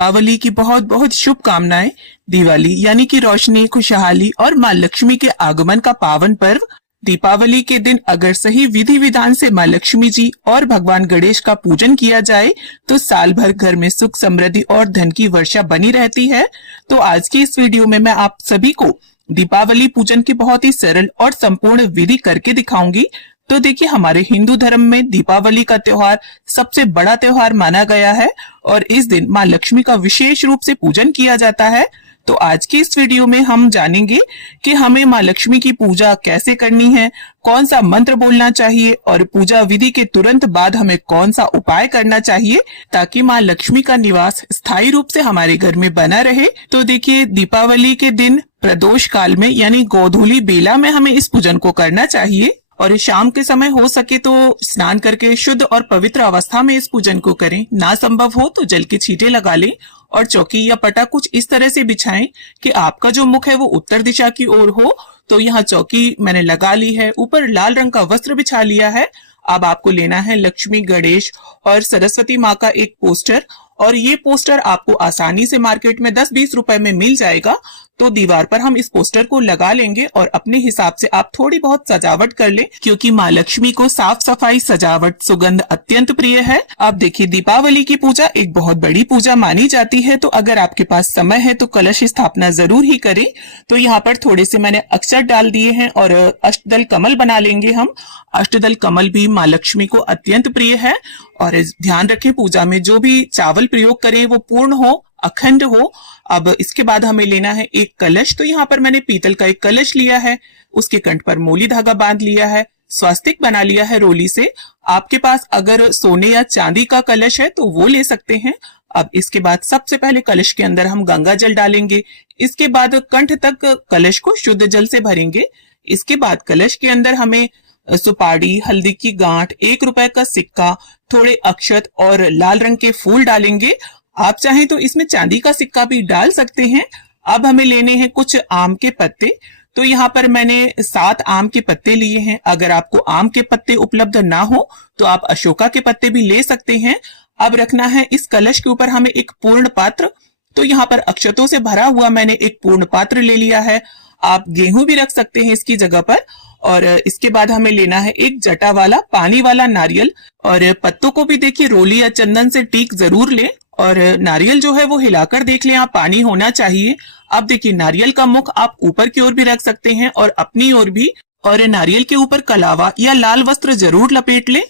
दीपावली की बहुत बहुत शुभकामनाएं। दिवाली यानी कि रोशनी, खुशहाली और माँ लक्ष्मी के आगमन का पावन पर्व। दीपावली के दिन अगर सही विधि विधान से माँ लक्ष्मी जी और भगवान गणेश का पूजन किया जाए तो साल भर घर में सुख, समृद्धि और धन की वर्षा बनी रहती है। तो आज की इस वीडियो में मैं आप सभी को दीपावली पूजन की बहुत ही सरल और संपूर्ण विधि करके दिखाऊंगी। तो देखिए, हमारे हिंदू धर्म में दीपावली का त्योहार सबसे बड़ा त्योहार माना गया है और इस दिन माँ लक्ष्मी का विशेष रूप से पूजन किया जाता है। तो आज की इस वीडियो में हम जानेंगे कि हमें माँ लक्ष्मी की पूजा कैसे करनी है, कौन सा मंत्र बोलना चाहिए और पूजा विधि के तुरंत बाद हमें कौन सा उपाय करना चाहिए ताकि माँ लक्ष्मी का निवास स्थायी रूप से हमारे घर में बना रहे। तो देखिए, दीपावली के दिन प्रदोष काल में यानी गोधूली बेला में हमें इस पूजन को करना चाहिए और शाम के समय हो सके तो स्नान करके शुद्ध और पवित्र अवस्था में इस पूजन को करें। ना संभव हो तो जल के छींटे लगा लें और चौकी या पटा कुछ इस तरह से बिछाएं कि आपका जो मुख है वो उत्तर दिशा की ओर हो। तो यहाँ चौकी मैंने लगा ली है, ऊपर लाल रंग का वस्त्र बिछा लिया है। अब आपको लेना है लक्ष्मी, गणेश और सरस्वती माँ का एक पोस्टर और ये पोस्टर आपको आसानी से मार्केट में 10-20 रुपए में मिल जाएगा। तो दीवार पर हम इस पोस्टर को लगा लेंगे और अपने हिसाब से आप थोड़ी बहुत सजावट कर लें क्योंकि माँ लक्ष्मी को साफ सफाई, सजावट, सुगंध अत्यंत प्रिय है। आप देखिए, दीपावली की पूजा एक बहुत बड़ी पूजा मानी जाती है, तो अगर आपके पास समय है तो कलश स्थापना जरूर ही करें। तो यहाँ पर थोड़े से मैंने अक्षत डाल दिए हैं और अष्टदल कमल बना लेंगे हम। अष्टदल कमल भी माँ लक्ष्मी को अत्यंत प्रिय है और ध्यान रखें, पूजा में जो भी चावल प्रयोग करें वो पूर्ण हो, अखंड हो। अब इसके बाद हमें लेना है एक कलश। तो यहाँ पर मैंने पीतल का एक कलश लिया है, उसके कंठ पर मोली धागा बांध लिया है, स्वास्तिक बना लिया है रोली से। आपके पास अगर सोने या चांदी का कलश है तो वो ले सकते हैं। अब इसके बाद सबसे पहले कलश के अंदर हम गंगा जल डालेंगे। इसके बाद कंठ तक कलश को शुद्ध जल से भरेंगे। इसके बाद कलश के अंदर हमें सुपारी, हल्दी की गांठ, 1 रुपए का सिक्का, थोड़े अक्षत और लाल रंग के फूल डालेंगे। आप चाहें तो इसमें चांदी का सिक्का भी डाल सकते हैं। अब हमें लेने हैं कुछ आम के पत्ते। तो यहाँ पर मैंने 7 आम के पत्ते लिए हैं। अगर आपको आम के पत्ते उपलब्ध ना हो तो आप अशोका के पत्ते भी ले सकते हैं। अब रखना है इस कलश के ऊपर हमें एक पूर्ण पात्र। तो यहाँ पर अक्षतों से भरा हुआ मैंने एक पूर्ण पात्र ले लिया है। आप गेहूं भी रख सकते हैं इसकी जगह पर। और इसके बाद हमें लेना है एक जटा वाला पानी वाला नारियल और पत्तों को भी देखिए रोली या चंदन से टीक जरूर लें और नारियल जो है वो हिलाकर देख लें आप, पानी होना चाहिए। अब देखिए, नारियल का मुख आप ऊपर की ओर भी रख सकते हैं और अपनी ओर भी, और नारियल के ऊपर कलावा या लाल वस्त्र जरूर लपेट लें।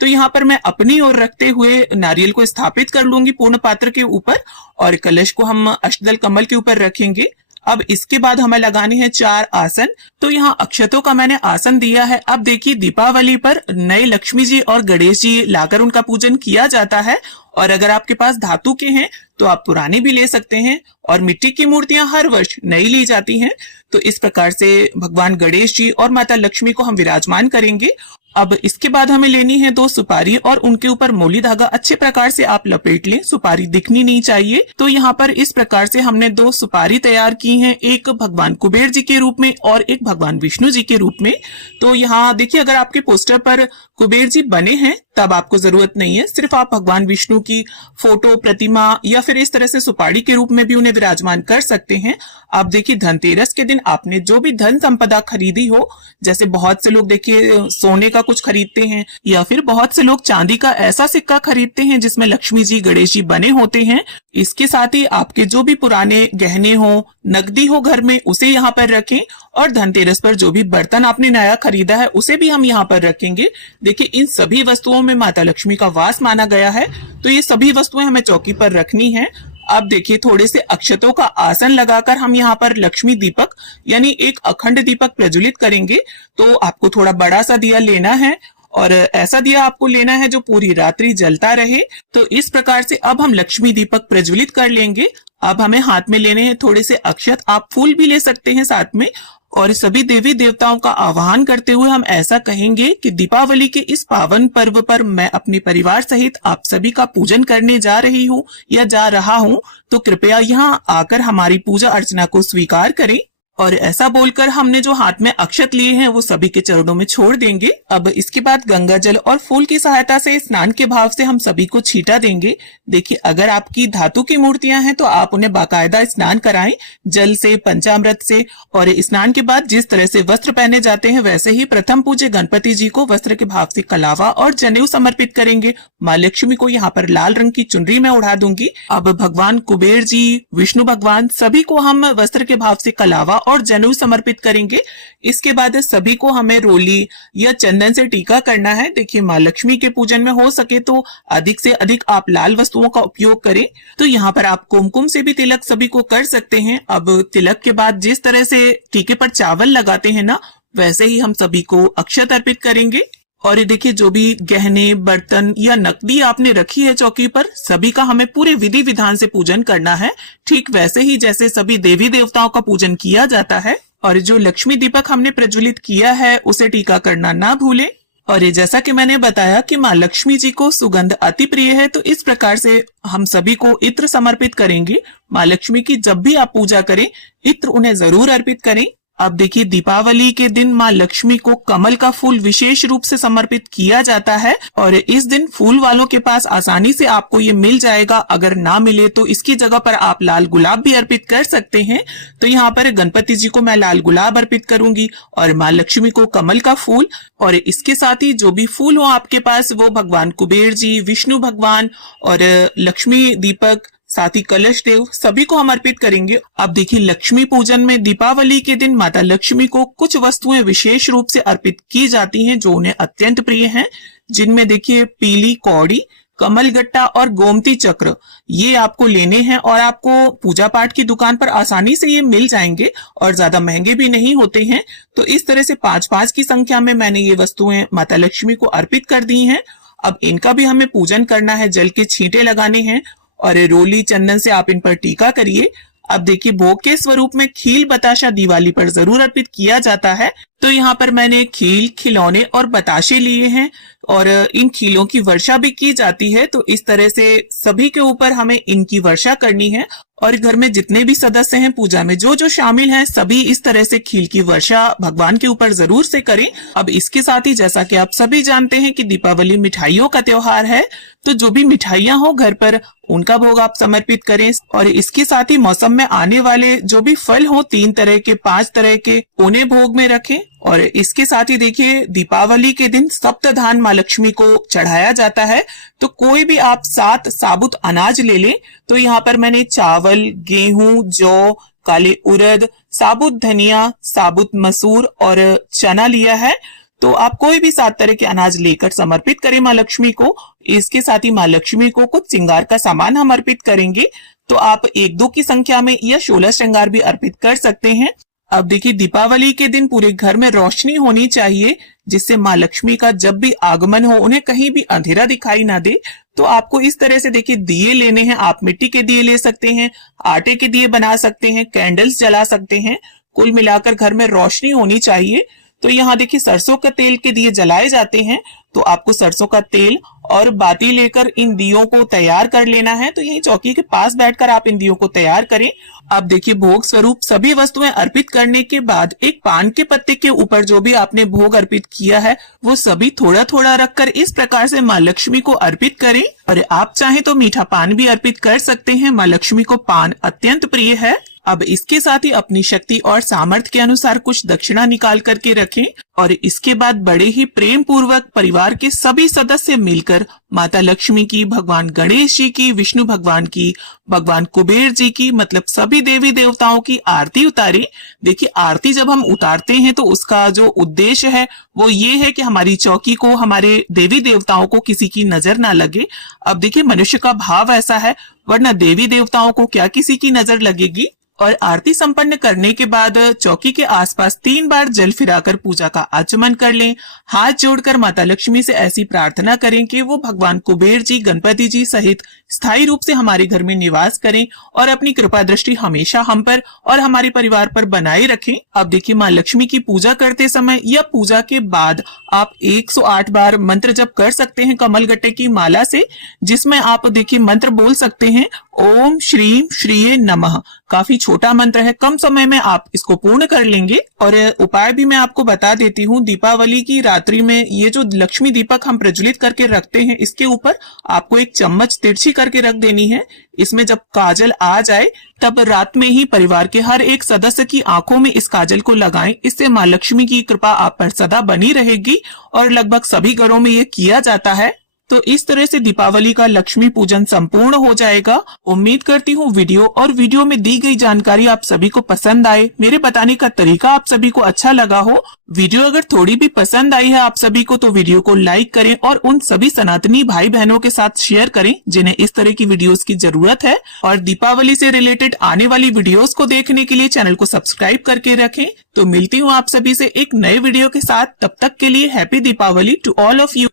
तो यहाँ पर मैं अपनी ओर रखते हुए नारियल को स्थापित कर लूंगी पूर्ण पात्र के ऊपर और कलश को हम अष्टदल कमल के ऊपर रखेंगे। अब इसके बाद हमें लगाने हैं 4 आसन। तो यहाँ अक्षतों का मैंने आसन दिया है। अब देखिए, दीपावली पर नए लक्ष्मी जी और गणेश जी लाकर उनका पूजन किया जाता है और अगर आपके पास धातु के हैं तो आप पुराने भी ले सकते हैं और मिट्टी की मूर्तियां हर वर्ष नई ली जाती हैं। तो इस प्रकार से भगवान गणेश जी और माता लक्ष्मी को हम विराजमान करेंगे। अब इसके बाद हमें लेनी है 2 सुपारी और उनके ऊपर मोली धागा अच्छे प्रकार से आप लपेट लें, सुपारी दिखनी नहीं चाहिए। तो यहाँ पर इस प्रकार से हमने 2 सुपारी तैयार की हैं, एक भगवान कुबेर जी के रूप में और एक भगवान विष्णु जी के रूप में। तो यहाँ देखिए, अगर आपके पोस्टर पर कुबेर जी बने हैं तब आपको जरूरत नहीं है, सिर्फ आप भगवान विष्णु की फोटो, प्रतिमा या फिर इस तरह से सुपारी के रूप में भी उन्हें विराजमान कर सकते हैं। आप देखिए, धनतेरस के दिन आपने जो भी धन संपदा खरीदी हो, जैसे बहुत से लोग देखिए सोने का कुछ खरीदते हैं या फिर बहुत से लोग चांदी का ऐसा सिक्का खरीदते हैं जिसमें लक्ष्मी जी, गणेश जी बने होते हैं। इसके साथ ही आपके जो भी पुराने गहने हो, नकदी हो घर में, उसे यहाँ पर रखें और धनतेरस पर जो भी बर्तन आपने नया खरीदा है उसे भी हम यहाँ पर रखेंगे। देखिए, इन सभी वस्तुओं में माता लक्ष्मी का वास माना गया है, तो ये सभी वस्तुएं हमें चौकी पर रखनी है। अब देखिए, थोड़े से अक्षतों का आसन लगाकर हम यहाँ पर लक्ष्मी दीपक यानी एक अखंड दीपक प्रज्वलित करेंगे। तो आपको थोड़ा बड़ा सा दिया लेना है और ऐसा दिया आपको लेना है जो पूरी रात्रि जलता रहे। तो इस प्रकार से अब हम लक्ष्मी दीपक प्रज्वलित कर लेंगे। अब हमें हाथ में लेने हैं थोड़े से अक्षत, आप फूल भी ले सकते हैं साथ में, और सभी देवी देवताओं का आह्वान करते हुए हम ऐसा कहेंगे कि दीपावली के इस पावन पर्व पर मैं अपने परिवार सहित आप सभी का पूजन करने जा रही हूँ या जा रहा हूँ। तो कृपया यहाँ आकर हमारी पूजा अर्चना को स्वीकार करें और ऐसा बोलकर हमने जो हाथ में अक्षत लिए हैं वो सभी के चरणों में छोड़ देंगे। अब इसके बाद गंगा जल और फूल की सहायता से स्नान के भाव से हम सभी को छींटा देंगे। देखिए, अगर आपकी धातु की मूर्तियां हैं तो आप उन्हें बाकायदा स्नान कराएं जल से, पंचामृत से। और स्नान के बाद जिस तरह से वस्त्र पहने जाते हैं वैसे ही प्रथम पूज्य गणपति जी को वस्त्र के भाव से कलावा और जनेऊ समर्पित करेंगे। माँ लक्ष्मी को यहाँ पर लाल रंग की चुनरी में उड़ा दूंगी। अब भगवान कुबेर जी, विष्णु भगवान सभी को हम वस्त्र के भाव से कलावा और जनेऊ समर्पित करेंगे। इसके बाद सभी को हमें रोली या चंदन से टीका करना है। देखिए, माँ लक्ष्मी के पूजन में हो सके तो अधिक से अधिक आप लाल वस्तुओं का उपयोग करें। तो यहाँ पर आप कुमकुम से भी तिलक सभी को कर सकते हैं। अब तिलक के बाद जिस तरह से टीके पर चावल लगाते हैं ना, वैसे ही हम सभी को अक्षत अर्पित करेंगे। और ये देखिए, जो भी गहने, बर्तन या नकदी आपने रखी है चौकी पर, सभी का हमें पूरे विधि विधान से पूजन करना है, ठीक वैसे ही जैसे सभी देवी देवताओं का पूजन किया जाता है। और जो लक्ष्मी दीपक हमने प्रज्वलित किया है उसे टीका करना ना भूलें। और ये जैसा कि मैंने बताया कि माँ लक्ष्मी जी को सुगंध अति प्रिय है, तो इस प्रकार से हम सभी को इत्र समर्पित करेंगे। माँ लक्ष्मी की जब भी आप पूजा करें, इत्र उन्हें जरूर अर्पित करें। अब देखिए, दीपावली के दिन माँ लक्ष्मी को कमल का फूल विशेष रूप से समर्पित किया जाता है। और इस दिन फूल वालों के पास आसानी से आपको ये मिल जाएगा। अगर ना मिले तो इसकी जगह पर आप लाल गुलाब भी अर्पित कर सकते हैं। तो यहाँ पर गणपति जी को मैं लाल गुलाब अर्पित करूंगी और माँ लक्ष्मी को कमल का फूल। और इसके साथ ही जो भी फूल हो आपके पास, वो भगवान कुबेर जी, विष्णु भगवान और लक्ष्मी दीपक, साथ ही कलश देव, सभी को हम अर्पित करेंगे। अब देखिए, लक्ष्मी पूजन में दीपावली के दिन माता लक्ष्मी को कुछ वस्तुएं विशेष रूप से अर्पित की जाती हैं जो उन्हें अत्यंत प्रिय हैं, जिनमें देखिए पीली कौड़ी, कमल गट्टा और गोमती चक्र, ये आपको लेने हैं और आपको पूजा पाठ की दुकान पर आसानी से ये मिल जाएंगे और ज्यादा महंगे भी नहीं होते हैं। तो इस तरह से 5-5 की संख्या में मैंने ये वस्तुएं माता लक्ष्मी को अर्पित कर दी हैं। अब इनका भी हमें पूजन करना है, जल के छींटे लगाने हैं और रोली चंदन से आप इन पर टीका करिए। अब देखिए, भोग के स्वरूप में खील बताशा दिवाली पर जरूर अर्पित किया जाता है। तो यहाँ पर मैंने खील, खिलौने और बताशे लिए हैं और इन खीलों की वर्षा भी की जाती है। तो इस तरह से सभी के ऊपर हमें इनकी वर्षा करनी है। और घर में जितने भी सदस्य हैं, पूजा में जो जो शामिल हैं, सभी इस तरह से खील की वर्षा भगवान के ऊपर जरूर से करें। अब इसके साथ ही जैसा कि आप सभी जानते हैं कि दीपावली मिठाइयों का त्योहार है, तो जो भी मिठाइयां हो घर पर उनका भोग आप समर्पित करें। और इसके साथ ही मौसम में आने वाले जो भी फल हो, 3 तरह के, 5 तरह के, उन्हें भोग में रखें। और इसके साथ ही देखिए, दीपावली के दिन सप्तधान माँ लक्ष्मी को चढ़ाया जाता है। तो कोई भी आप 7 साबुत अनाज ले लें। तो यहाँ पर मैंने चावल, गेहूं, जौ, काले उड़द, साबुत धनिया, साबुत मसूर और चना लिया है। तो आप कोई भी 7 तरह के अनाज लेकर समर्पित करें माँ लक्ष्मी को। इसके साथ ही माँ लक्ष्मी को कुछ श्रृंगार का सामान हम अर्पित करेंगे। तो आप 1-2 की संख्या में या 16 श्रृंगार भी अर्पित कर सकते हैं। अब देखिए, दीपावली के दिन पूरे घर में रोशनी होनी चाहिए, जिससे माँ लक्ष्मी का जब भी आगमन हो उन्हें कहीं भी अंधेरा दिखाई ना दे। तो आपको इस तरह से देखिए दिए लेने हैं। आप मिट्टी के दिए ले सकते हैं, आटे के दिए बना सकते हैं, कैंडल्स जला सकते हैं। कुल मिलाकर घर में रोशनी होनी चाहिए। तो यहाँ देखिए, सरसों का तेल के दिए जलाए जाते हैं। तो आपको सरसों का तेल और बाती लेकर इन दियों को तैयार कर लेना है। तो यही चौकी के पास बैठकर आप इन दियों को तैयार करें। अब देखिए, भोग स्वरूप सभी वस्तुएं अर्पित करने के बाद एक पान के पत्ते के ऊपर जो भी आपने भोग अर्पित किया है, वो सभी थोड़ा थोड़ा रखकर इस प्रकार से माँ लक्ष्मी को अर्पित करें। और आप चाहें तो मीठा पान भी अर्पित कर सकते हैं। माँ लक्ष्मी को पान अत्यंत प्रिय है। अब इसके साथ ही अपनी शक्ति और सामर्थ्य के अनुसार कुछ दक्षिणा निकाल करके रखें। और इसके बाद बड़े ही प्रेम पूर्वक परिवार के सभी सदस्य मिलकर माता लक्ष्मी की, भगवान गणेश जी की, विष्णु भगवान की, भगवान कुबेर जी की, मतलब सभी देवी देवताओं की आरती उतारें। देखिए, आरती जब हम उतारते हैं तो उसका जो उद्देश्य है वो ये है कि हमारी चौकी को, हमारे देवी देवताओं को किसी की नजर ना लगे। अब देखिए, मनुष्य का भाव ऐसा है, वरना देवी देवताओं को क्या किसी की नजर लगेगी। और आरती संपन्न करने के बाद चौकी के आसपास 3 बार जल फिराकर पूजा का आचमन कर लें। हाथ जोड़कर माता लक्ष्मी से ऐसी प्रार्थना करें कि वो भगवान कुबेर जी, गणपति जी सहित स्थायी रूप से हमारे घर में निवास करें और अपनी कृपा दृष्टि हमेशा हम पर और हमारे परिवार पर बनाए रखें। अब देखिए, माँ लक्ष्मी की पूजा करते समय या पूजा के बाद आप 108 बार मंत्र जप कर सकते हैं कमल गट्टे की माला से, जिसमें आप देखिए मंत्र बोल सकते हैं, ओम श्रीम श्रीये नमः। काफी छोटा मंत्र है, कम समय में आप इसको पूर्ण कर लेंगे। और उपाय भी मैं आपको बता देती हूँ। दीपावली की रात्रि में ये जो लक्ष्मी दीपक हम प्रज्वलित करके रखते हैं, इसके ऊपर आपको एक चम्मच तिरछी करके रख देनी है। इसमें जब काजल आ जाए तब रात में ही परिवार के हर एक सदस्य की आंखों में इस काजल को लगाएं। इससे माँ लक्ष्मी की कृपा आप पर सदा बनी रहेगी और लगभग सभी घरों में ये किया जाता है। तो इस तरह से दीपावली का लक्ष्मी पूजन संपूर्ण हो जाएगा। उम्मीद करती हूँ वीडियो में दी गई जानकारी आप सभी को पसंद आए, मेरे बताने का तरीका आप सभी को अच्छा लगा हो। वीडियो अगर थोड़ी भी पसंद आई है आप सभी को तो वीडियो को लाइक करें और उन सभी सनातनी भाई बहनों के साथ शेयर करें जिन्हें इस तरह की वीडियोस की जरूरत है। और दीपावली से रिलेटेड आने वाली वीडियोस को देखने के लिए चैनल को सब्सक्राइब करके रखें। तो मिलती हूँ आप सभी से एक नए वीडियो के साथ, तब तक के लिए happy Deepawali to all of you.